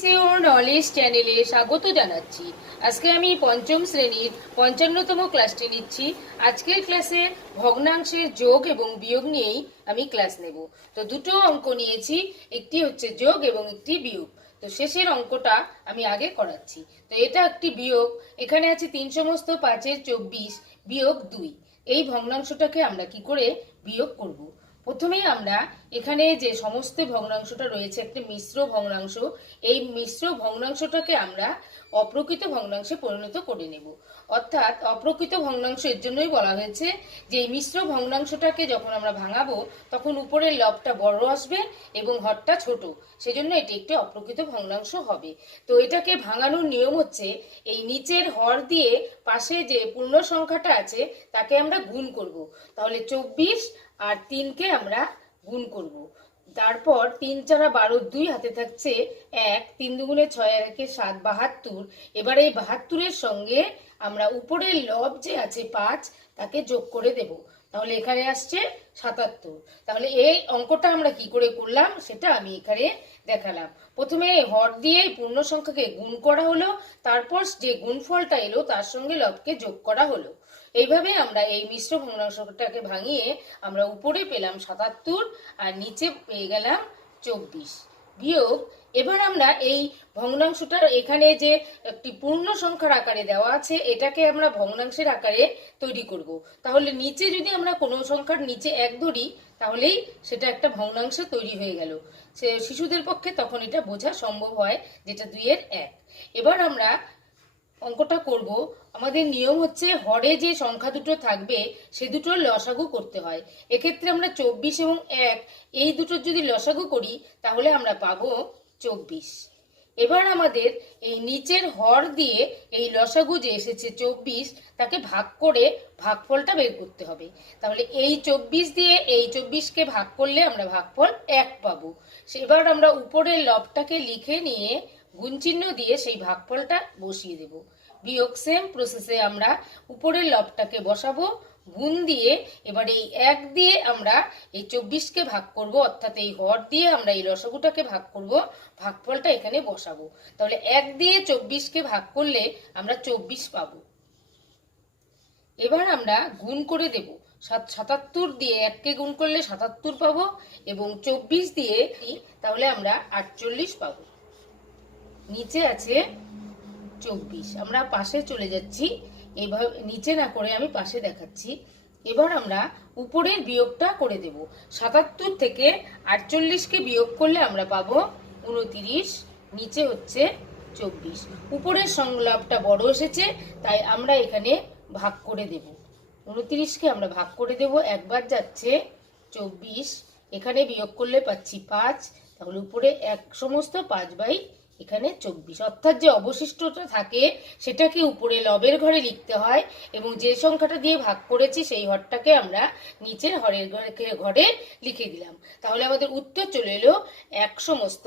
Sure knowledge চ্যানেলে স্বাগত জানাচ্ছি। আজকে আমি পঞ্চম শ্রেণীর 55তম ক্লাসটি নিচ্ছি। আজকের ক্লাসে ভগ্নাংশের যোগ এবং বিয়োগ নিয়েই আমি ক্লাস নেব। তো দুটো অঙ্ক নিয়েছি, একটি হচ্ছে যোগ এবং একটি বিয়োগ। তো শেষের অঙ্কটা আমি আগে করাচ্ছি। তো এটা একটি বিয়োগ, এখানে আছে 3 সমস্ত 5-এর 24 বিয়োগ 2। এই ভগ্নাংশটাকে আমরা কি করে বিয়োগ করব? প্রথমেই আমরা এখানে যে সমস্ত ভগ্নাংশটা রয়েছে একটা মিশ্র ভগ্নাংশ, এই মিশ্র ভগ্নাংশটাকে আমরা অপ্রকৃত ভগ্নাংশে পরিণত করে নেব। অর্থাৎ অপ্রকৃত ভগ্নাংশ এর জন্যই বলা হয়েছে যে এই মিশ্র ভগ্নাংশটাকে যখন আমরা ভাঙাবো তখন উপরের লবটা বড় আসবে এবং হরটা ছোট, সেজন্য এটি একটি অপ্রকৃত ভগ্নাংশ হবে। তো এটাকে ভাঙানোর নিয়ম হচ্ছে এই নিচের হর দিয়ে পাশে যে পূর্ণ সংখ্যাটা আছে তাকে আমরা গুণ করব। তাহলে 24 আর 3কে আমরা গুণ করব। তারপর 3 4 12, 2 হাতে থাকছে 1, 3 দুগুণে 6 আর 1 7, 72। এবার এই 72-এর সঙ্গে আমরা উপরের লব যে আছে 5 তাকে যোগ করে দেব। তাহলে এখানে আসছে 77। তাহলে এই অঙ্কটা আমরা কি করে করলাম সেটা আমি এখানে দেখালাম। প্রথমে হর দিয়ে পূর্ণ সংখ্যাকে গুণ করা হলো, তারপর যে গুণফলটা এলো তার সঙ্গে লবকে যোগ করা হলো। এইভাবে আমরা এই মিশ্র ভগ্নাংশটাকে ভাঙিয়ে আমরা উপরে পেলাম 77 আর নিচে পেয়ে গেলাম 24 বিয়োগ। এবার আমরা এই ভগ্নাংশটার এখানে যে একটি পূর্ণ সংখ্যার আকারে দেওয়া আছে এটাকে আমরা ভগ্নাংশের আকারে তৈরি করব। তাহলে নিচে যদি আমরা কোনো সংখ্যার নিচে 1 ধরি তাহলেই সেটা একটা ভগ্নাংশ তৈরি হয়ে গেল। শিশুদের পক্ষে তখন এটা বোঝা সম্ভব হয় যেটা 2-এর 1। এবার আমরা অঙ্কটা করব। আমাদের নিয়ম হচ্ছে হরে যে সংখ্যা দুটো থাকবে সে দুটোর লসাগু করতে হয়। এক্ষেত্রে আমরা 24 এবং 1 এই দুটোর যদি লসাগু করি তাহলে আমরা পাবো 24। এবার আমাদের এই নিচের হর দিয়ে এই লসাগু যে এসেছে 24 তাকে ভাগ করে ভাগফলটা বের করতে হবে। তাহলে এই 24 দিয়ে এই 24কে ভাগ করলে আমরা ভাগফল 1 পাবো। এবার আমরা উপরের লবটাকে লিখে নিয়ে গুণ চিহ্ন দিয়ে সেই ভাগফলটা বসিয়ে দেব। বিয়োগ সেম প্রসেসে আমরা উপরের লবটাকে বসাবো, গুণ দিয়ে এবার এই 1 দিয়ে আমরা এই 24কে ভাগ করব, অর্থাৎ এই হর দিয়ে আমরা এই লসাগুটাকে ভাগ করব, ভাগফলটা এখানে বসাবো। তাহলে 1 দিয়ে 24কে ভাগ করলে আমরা 24 পাবো। এবার আমরা গুণ করে দেব। 77 দিয়ে 1কে গুণ করলে 77 পাবো এবং 24 দিয়ে তাহলে আমরা 48 পাবো। নিচে আছে 24, আমরা পাশে চলে যাচ্ছি। এইভাবে নিচে না করে আমি পাশে দেখাচ্ছি। এবার আমরা উপরের বিয়োগটা করে দেব। 77 থেকে 48কে বিয়োগ করলে আমরা পাবো 29, নিচে হচ্ছে 24। উপরের সংলাপটা বড় এসেছে তাই আমরা এখানে ভাগ করে দেব। 29কে আমরা ভাগ করে দেব, একবার যাচ্ছে 24, এখানে বিয়োগ করলে পাচ্ছি 5, তাহলে উপরে 1 সমস্ত 5 এখানে 24, অর্থাৎ যে অবশিষ্টটা থাকে সেটাকে উপরে লবের ঘরে লিখতে হয় এবং যে সংখ্যাটা দিয়ে ভাগ করেছি সেই হরটাকে আমরা নিচের হরের ঘরে লিখে দিলাম। তাহলে আমাদের উত্তর চলে এলো 1 সমস্ত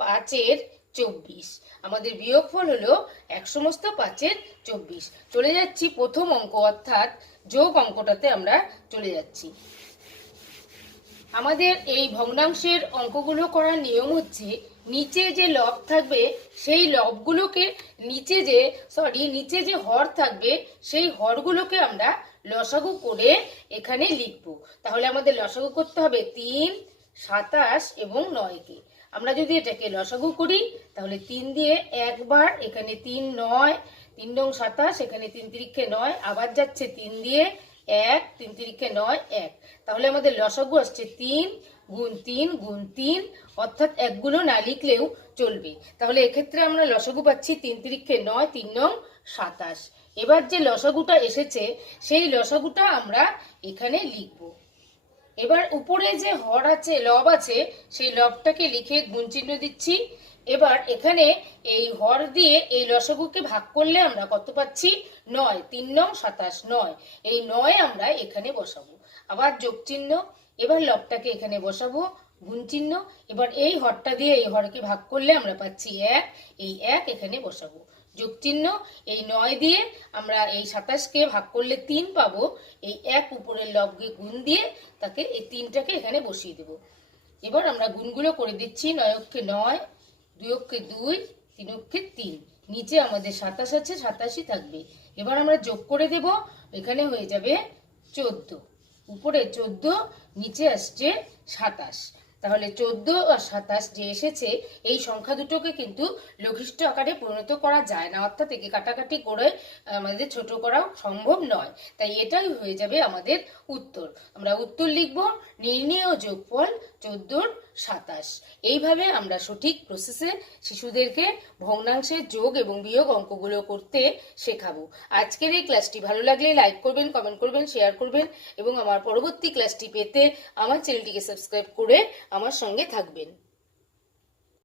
5-এর 24। আমাদের বিয়োগফল হলো 1 সমস্ত 5-এর 24। চলে যাচ্ছি প্রথম অঙ্ক অর্থাৎ যোগ অঙ্কটাতে আমরা চলে যাচ্ছি। আমাদের এই ভগ্নাংশের অঙ্কগুলো করার নিয়ম হচ্ছে নিচে যে লব থাকবে সেই লবগুলোকে নিচে যে হর থাকবে সেই হরগুলোকে আমরা লসাগু করে এখানে লিখব। তাহলে আমাদের লসাগু করতে হবে 3, 27 এবং 9কে। আমরা যদি এটাকে লসাগু করি তাহলে 3 দিয়ে একবার, এখানে 3 9, 3 নং 27, এখানে 3 তিরিক্ষে 9, আবার যাচ্ছে 3 দিয়ে 1, 3 তিরিক্ষে 9 1। তাহলে আমাদের লসাগু আসছে 3 গুণ 3 গুণ 3, অর্থাৎ 1 গুলো না লিখলেও চলবে। তাহলে এক্ষেত্রে আমরা লসাগু পাচ্ছি 3 তিরিক্ষে 9, 3 নং 27। এবার যে লসাগুটা এসেছে সেই লসাগুটা আমরা এখানে লিখব। এবার উপরে যে হর আছে লব আছে সেই লবটাকে লিখে গুণ চিহ্ন দিচ্ছি। এবার এখানে এই হর দিয়ে এই লসাগুকে ভাগ করলে আমরা কত পাচ্ছি 9, 3 নং 27 9, এই 9 আমরা এখানে বসাবো, আবার যোগ চিহ্ন। এবার লবটাকে এখানে বসাবো, গুণ চিহ্ন। এবার এই হরটা দিয়ে এই হরকে ভাগ করলে আমরা পাচ্ছি 1, এই 1 এখানে বসাবো, যোগ চিহ্ন। এই 9 দিয়ে আমরা এই 27কে ভাগ করলে 3 পাবো, এই 1 উপরের লবকে গুণ দিয়ে তাকে এই 3টাকে এখানে বসিয়ে দেব। এবার আমরা গুণগুলো করে দিচ্ছি। 9 কে 9, 2 অক্ষে 2, 3 অক্ষে 3, নিচে আমাদের 27 আছে, 27ই থাকবে। এবার আমরা যোগ করে দেব, এখানে হয়ে যাবে 14, উপরে 14, নিচে আসছে 27। তাহলে 14 আর 27 যে এসেছে, এই সংখ্যা দুটোকে কিন্তু লঘিষ্ঠ আকারে পরিণত করা যায় না, অর্থাৎ একে কাটাকাটি করে আমাদের ছোট করা সম্ভব নয়। তাই এটাই হয়ে যাবে আমাদের উত্তর। আমরা উত্তর লিখব নির্ণেয় যোগফল 14 27। এইভাবে আমরা সঠিক প্রসেসে শিশুদেরকে ভগ্নাংশের যোগ এবং বিয়োগ অঙ্কগুলো করতে শেখাবো। আজকের এই ক্লাসটি ভালো লাগলে লাইক করবেন, কমেন্ট করবেন, শেয়ার করবেন এবং আমার পরবর্তী ক্লাসটি পেতে আমার চ্যানেলটিকে সাবস্ক্রাইব করে আমার সঙ্গে থাকবেন।